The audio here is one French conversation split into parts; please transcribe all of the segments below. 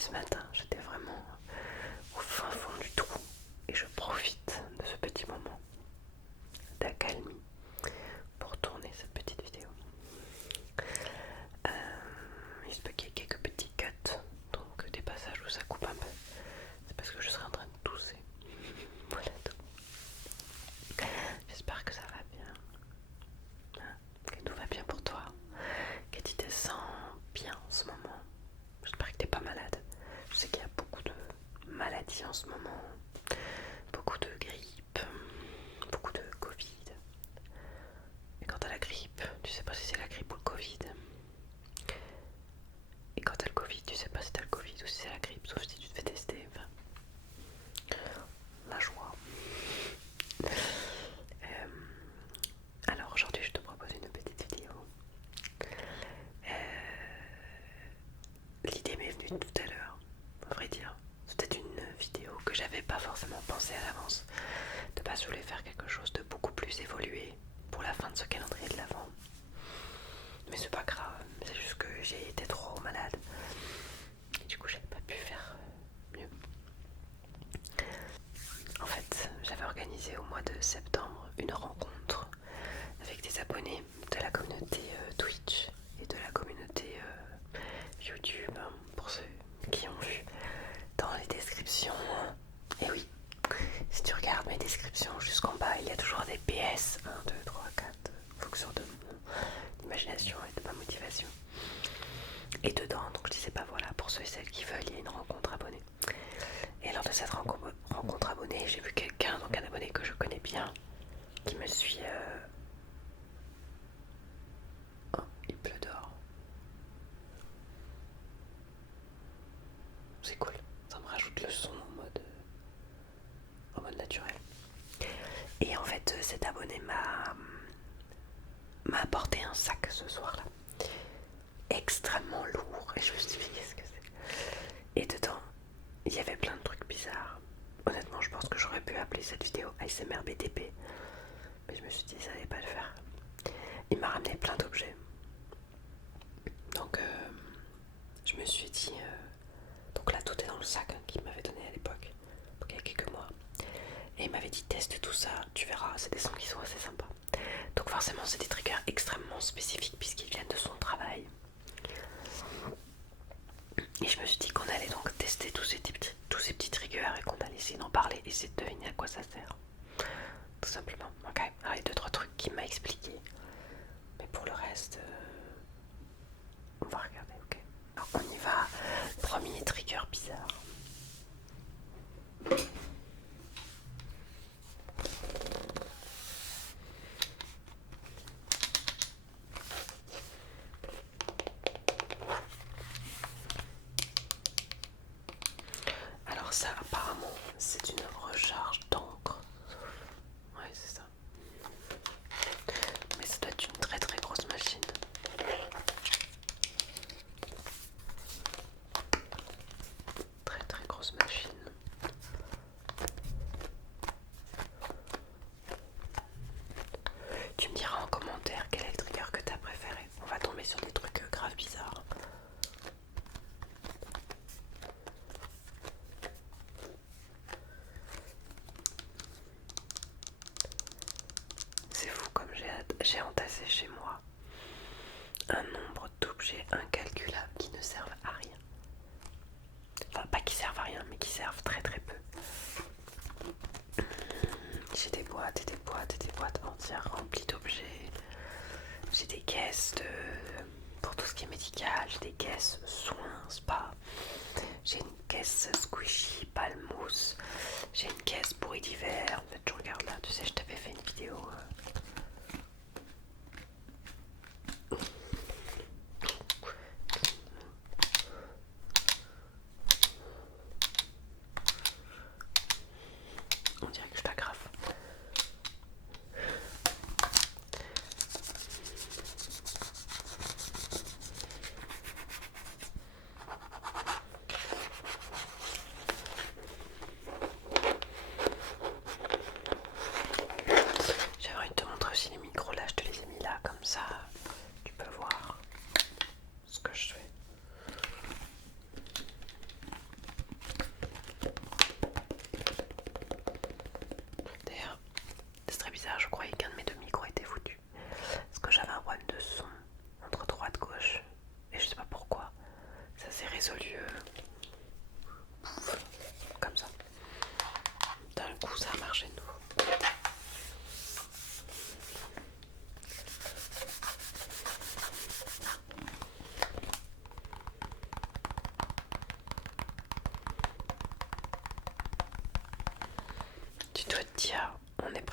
ce matin, j'étais vraiment au fin fond du trou et je profite de ce petit moment d'accalmie pour tourner cette petite vidéo. Il se peut qu'il y ait quelques petits cuts, donc des passages où ça coupe un peu. C'est parce que je serai en train de tousser. Voilà tout. J'espère que ça va bien, que tout va bien pour toi, que tu te sens bien en ce moment. J'espère que t'es pas malade. Je sais qu'il y a beaucoup de maladies en ce moment, beaucoup de grippe, beaucoup de Covid. Et quand t'as la grippe, tu sais pas si c'est la grippe ou le Covid. Et quand t'as le Covid, tu sais pas si t'as le Covid ou si c'est la grippe, sauf si tu te fais tester. Enfin, la joie. Alors aujourd'hui, je te propose une petite vidéo. L'idée m'est venue tout à l'heure, à vrai dire. C'était une vidéo que j'avais pas forcément pensé à l'avance. De base, je voulais faire quelque chose de beaucoup plus évolué pour la fin de ce calendrier de l'Avent. Mais c'est pas grave, c'est juste que j'ai été trop malade. Et du coup, j'avais pas pu faire mieux. En fait, j'avais organisé au mois de septembre une rencontre avec des abonnés de la communauté Twitch et de la communauté YouTube, pour ceux qui ont vu dans les descriptions. Et oui, si tu regardes mes descriptions jusqu'en bas, il y a toujours des PS 1, 2, 3, 4 en fonction de mon imagination et de ma motivation. Et dedans, donc je disais pas voilà, pour ceux et celles qui veulent, il y a une rencontre abonnée. Et lors de cette rencontre abonnée, j'ai vu quelqu'un, donc un abonné que je connais bien, qui me suit. Oh, il pleut dehors. C'est cool, ça me rajoute le son en mode naturel. Et en fait, cet abonné m'a apporté un sac ce soir-là, extrêmement lourd, et je me suis dit qu'est-ce que c'est. Et dedans, il y avait plein de trucs bizarres. Honnêtement, je pense que j'aurais pu appeler cette vidéo ASMR BTP, mais je me suis dit ça n'allait pas le faire. Il m'a ramené plein d'objets. Donc je me suis dit, donc là tout est dans le sac qu'il m'avait donné à l'époque, donc il y a quelques mois. Et il m'avait dit teste tout ça, tu verras, c'est des sons qui sont assez sympas. Donc forcément c'est des triggers extrêmement spécifiques puisqu'ils viennent de son travail. Et je me suis dit qu'on allait donc tester tous ces petits triggers et qu'on allait essayer d'en parler, essayer de deviner à quoi ça sert. Tout simplement. Ok. Alors il y a 2-3 trucs qu'il m'a expliqué. Mais pour le reste, on va regarder, ok. Alors on y va. Premier trigger bizarre. Alors ça apparemment c'est une recharge d'encre. Ouais c'est ça. Mais ça doit être une très très grosse machine. Très très grosse machine. Tu me diras en commentaire quel est le trigger que t'as préféré. On va tomber sur des trucs grave bizarres. C'est fou comme j'ai entassé chez moi un nombre d'objets incalculables qui ne servent à rien. Enfin pas qui servent à rien mais qui servent très très peu. J'ai des boîtes et des boîtes et des boîtes entières remplies d'objets. J'ai des caisses pour tout ce qui est médical. J'ai des caisses soins, spa. J'ai une caisse squishy, palmousse. J'ai une caisse bruit d'hiver. En fait, je regarde là. Tu sais, je t'avais fait une vidéo. On dirait que je t'aggrave. J'avais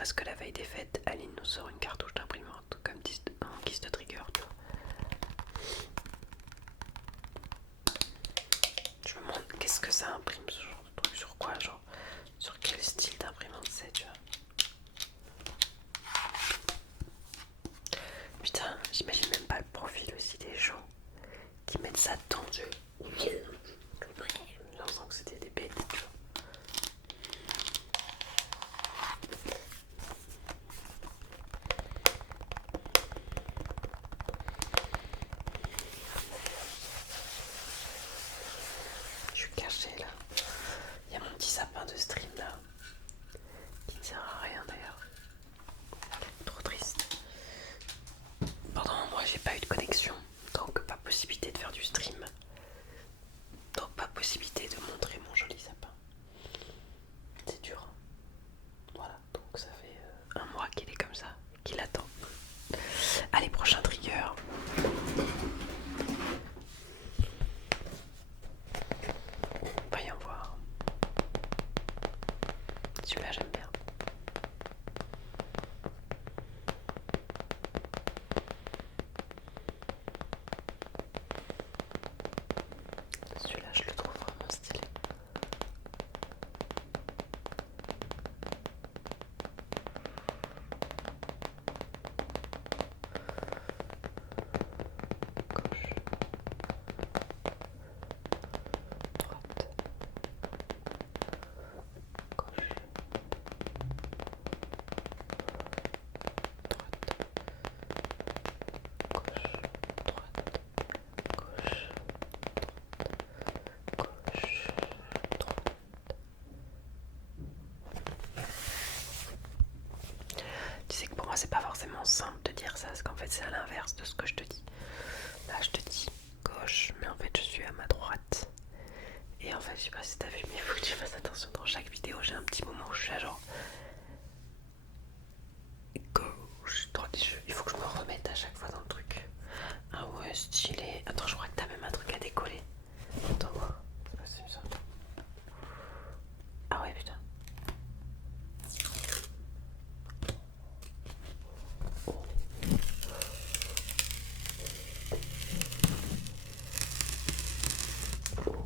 parce que la veille des fêtes, Aline nous sort une cartouche d'imprimante comme en guise de trigger, tu vois. Je me demande qu'est-ce que ça imprime ce genre de truc, sur quoi, genre sur quel style d'imprimante c'est, tu vois. Putain, j'imagine même pas le profil aussi des gens qui mettent ça tendu. J'ai l'impression que c'était des bêtes, tu vois. Je suis cachée là. Il y a mon petit sapin de stream là, qui ne sert à rien d'ailleurs. Trop triste. Pendant un mois j'ai pas eu de connexion, donc pas possibilité de faire du stream. Donc pas possibilité de montrer mon joli sapin. C'est dur. Voilà, donc ça fait un mois qu'il est comme ça, qu'il attend. Allez, prochain trigger. Voyons voir. Celui-là j'aime bien. Celui-là je le trouve vraiment stylé. Gauche, droite, gauche, tu sais que pour moi c'est pas forcément simple de dire ça, parce qu'en fait c'est à l'inverse de ce que je te dis. Là je te dis gauche, mais en fait je suis à ma droite. Et en fait je sais pas si t'as vu, mais il faut que tu fasses attention, dans chaque vidéo j'ai un petit moment où je suis là genre gauche, droite, il faut que je me remette à chaque fois dans le truc. Ah ouais, stylé. Attends, je crois que t'as même un truc à décoller. Attends voir, c'est possible ça. Ah ouais, putain. Bon,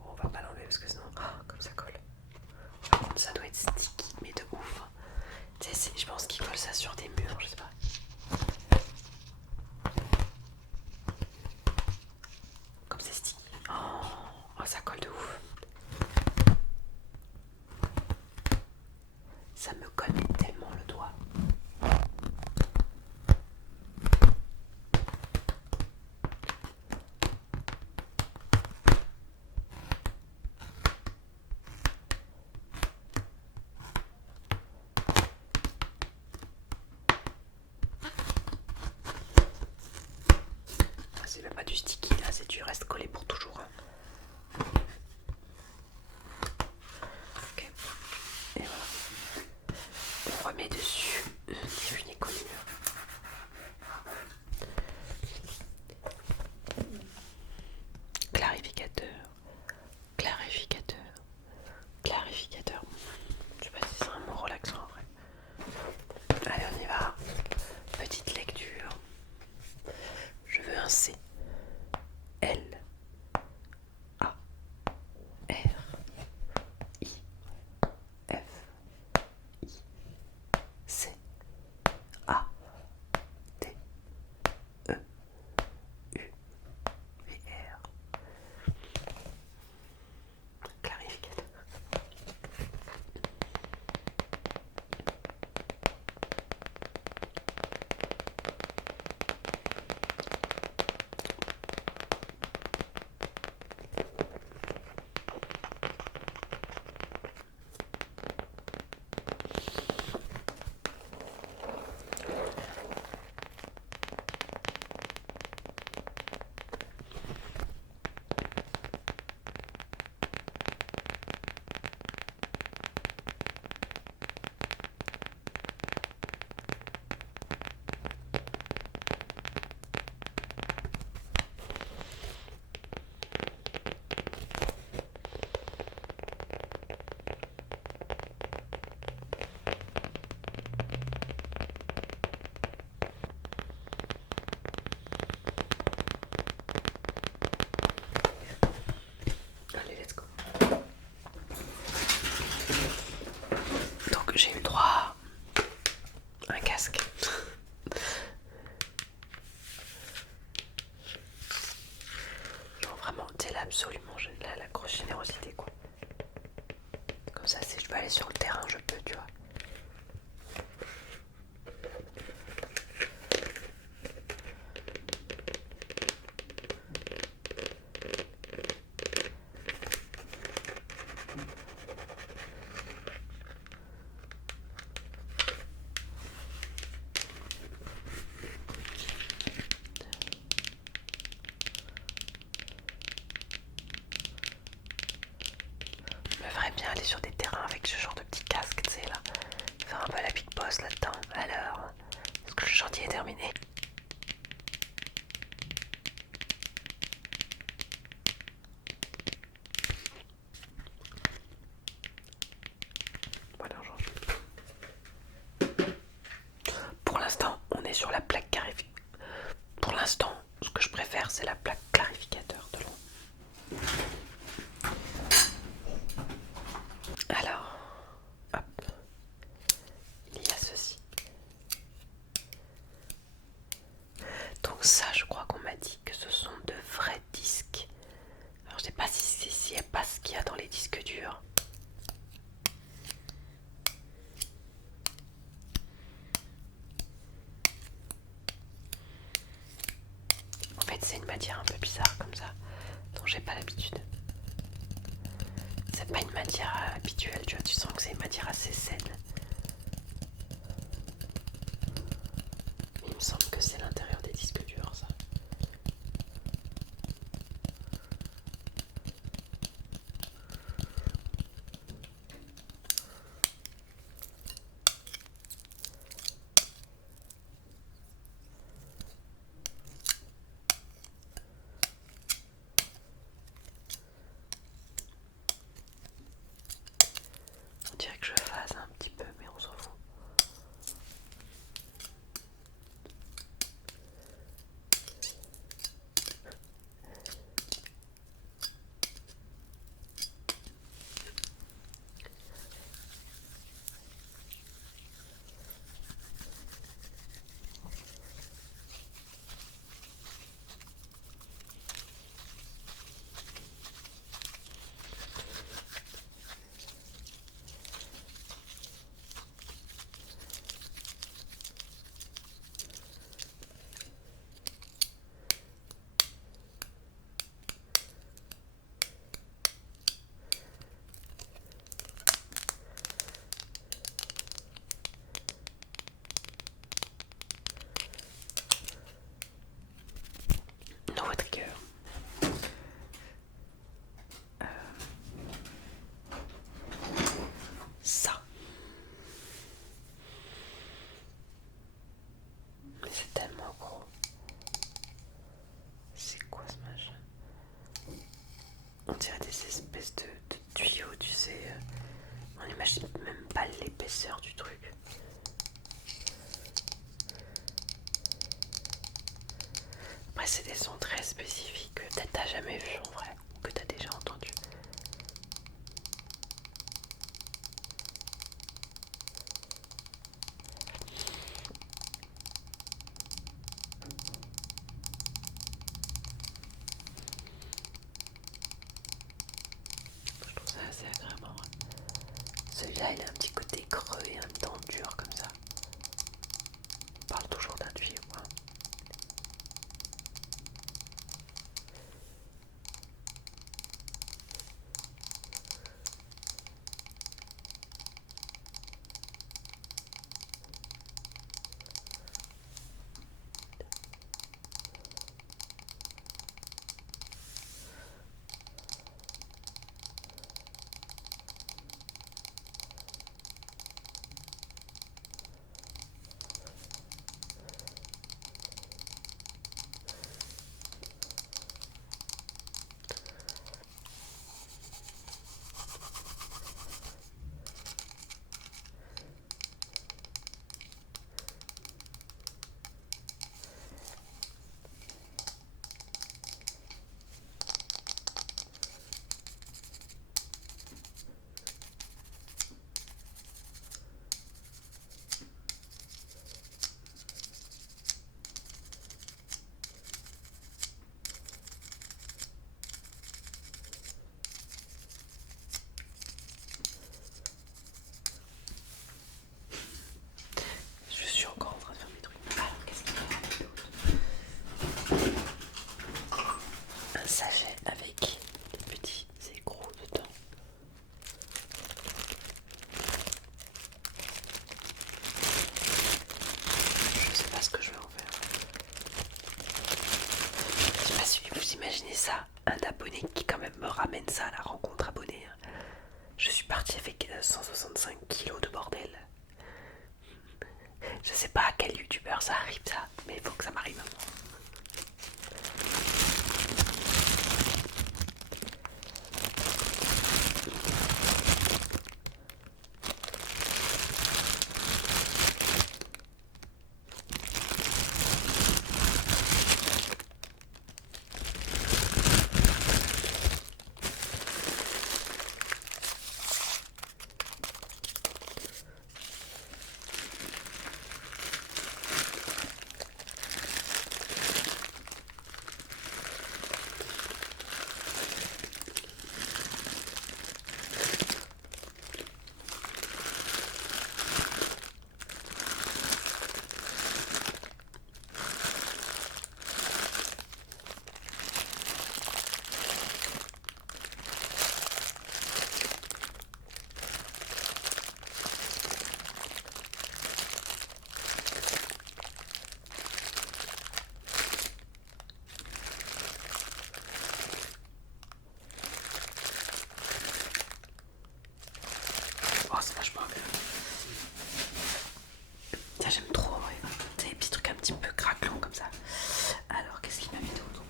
on va pas l'enlever parce que sinon, comme ça colle. Par contre, ça doit être sticky, mais de ouf. Tu sais, je pense qu'ils collent ça sur des murs, je sais pas. Comme c'est sticky. Oh, ça colle de ouf. Ça me colle tellement le doigt. C'est même pas du sticky là, c'est du reste collé pour toujours. Ok. Et voilà. Donc j'ai eu le droit à un casque. Genre vraiment, c'est là absolument la grosse générosité quoi. Comme ça, si je veux aller sur le terrain, je peux, tu vois. Je devrais bien aller sur des terrains avec ce genre de petit casque, tu sais là. Faire un peu la big boss là-dedans. Alors, est-ce que le chantier est terminé? Voilà, pour l'instant, on est sur la plaque clarificateur. Pour l'instant, ce que je préfère, c'est la plaque clarificateur de l'eau. Alors, hop, il y a ceci. Donc ça, je crois qu'on m'a dit que ce sont de vrais disques. Alors je sais pas si y a pas ce qu'il y a dans les disques durs. En fait, c'est une matière un peu bizarre comme ça, dont j'ai pas l'habitude. C'est pas une matière habituelle, tu vois, tu sens que c'est une matière assez saine. Mais il me semble que c'est l'intérieur des disques durs, ça. On dirait que je phase un petit peu, mais on s'en fout. Nouveau trigger. Ça. Mais c'est tellement gros. C'est quoi ce machin? On dirait des espèces de tuyaux, tu sais. On n'imagine même pas l'épaisseur du truc. Après, c'est des sons très spécifiques que peut-être t'as jamais vu en vrai, ou que t'as déjà entendu. Je trouve ça assez agréable. Celui-là, il a un petit côté creux et un temps dur comme ça. On parle toujours d'un tuyau, hein. moins que... Tiens, j'aime trop, ouais. C'est des petits trucs un petit peu craquelants comme ça. Alors, qu'est-ce qu'il m'a mis d'autre?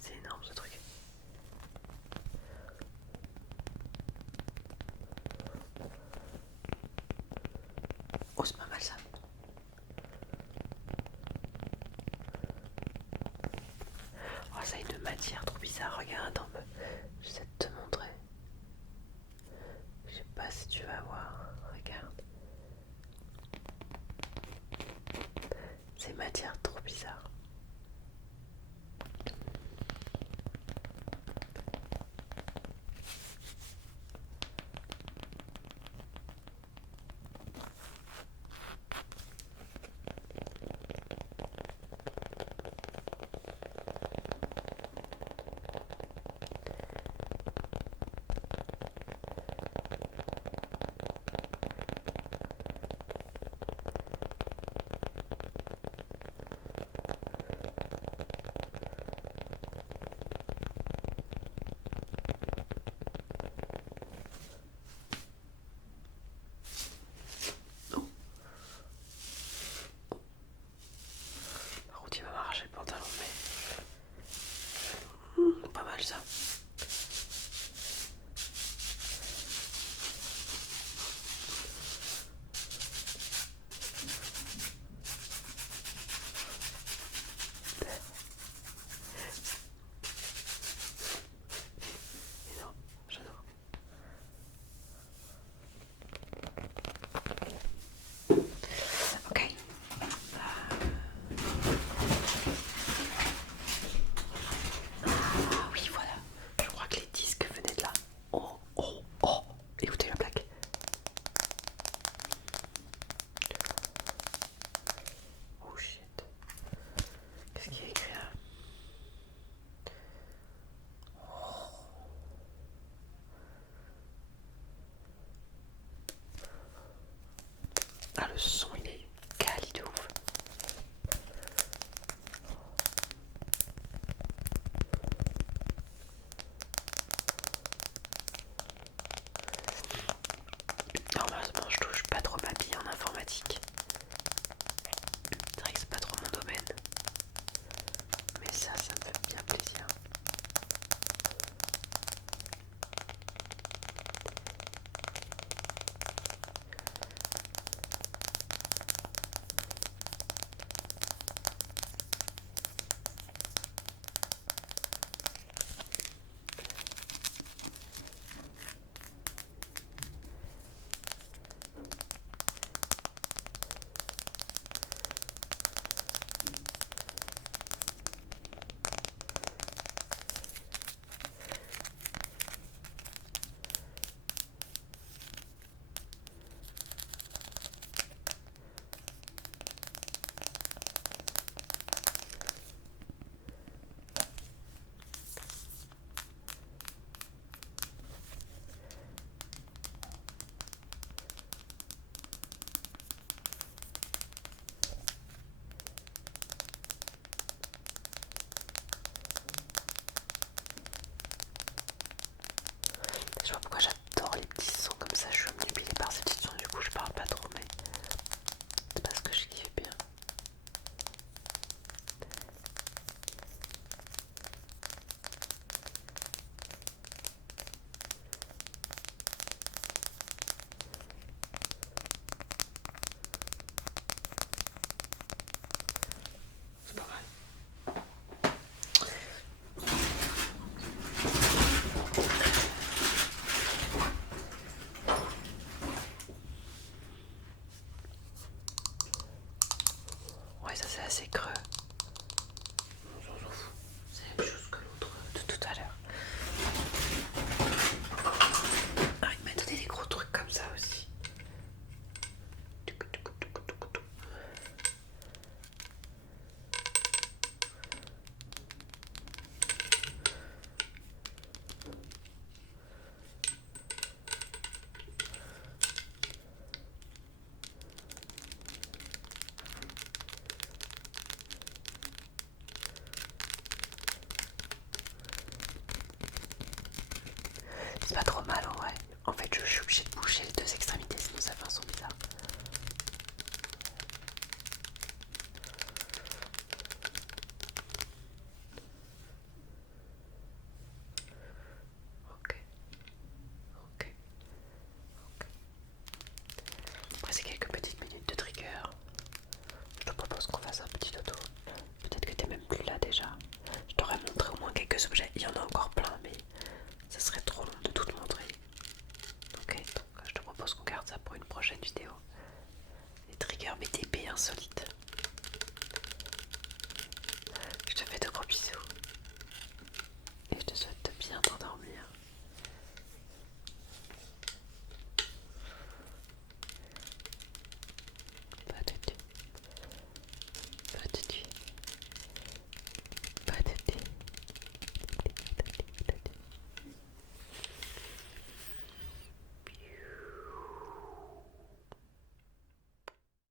C'est énorme ce truc. Oh, c'est pas mal ça. Oh, ça a une matière trop bizarre. Regarde, attends, j'essaie de te montrer. Je sais pas si tu vas voir. Regarde. C'est matière trop bizarre. Par contre, il va m'arracher le pantalon, mais pas mal ça.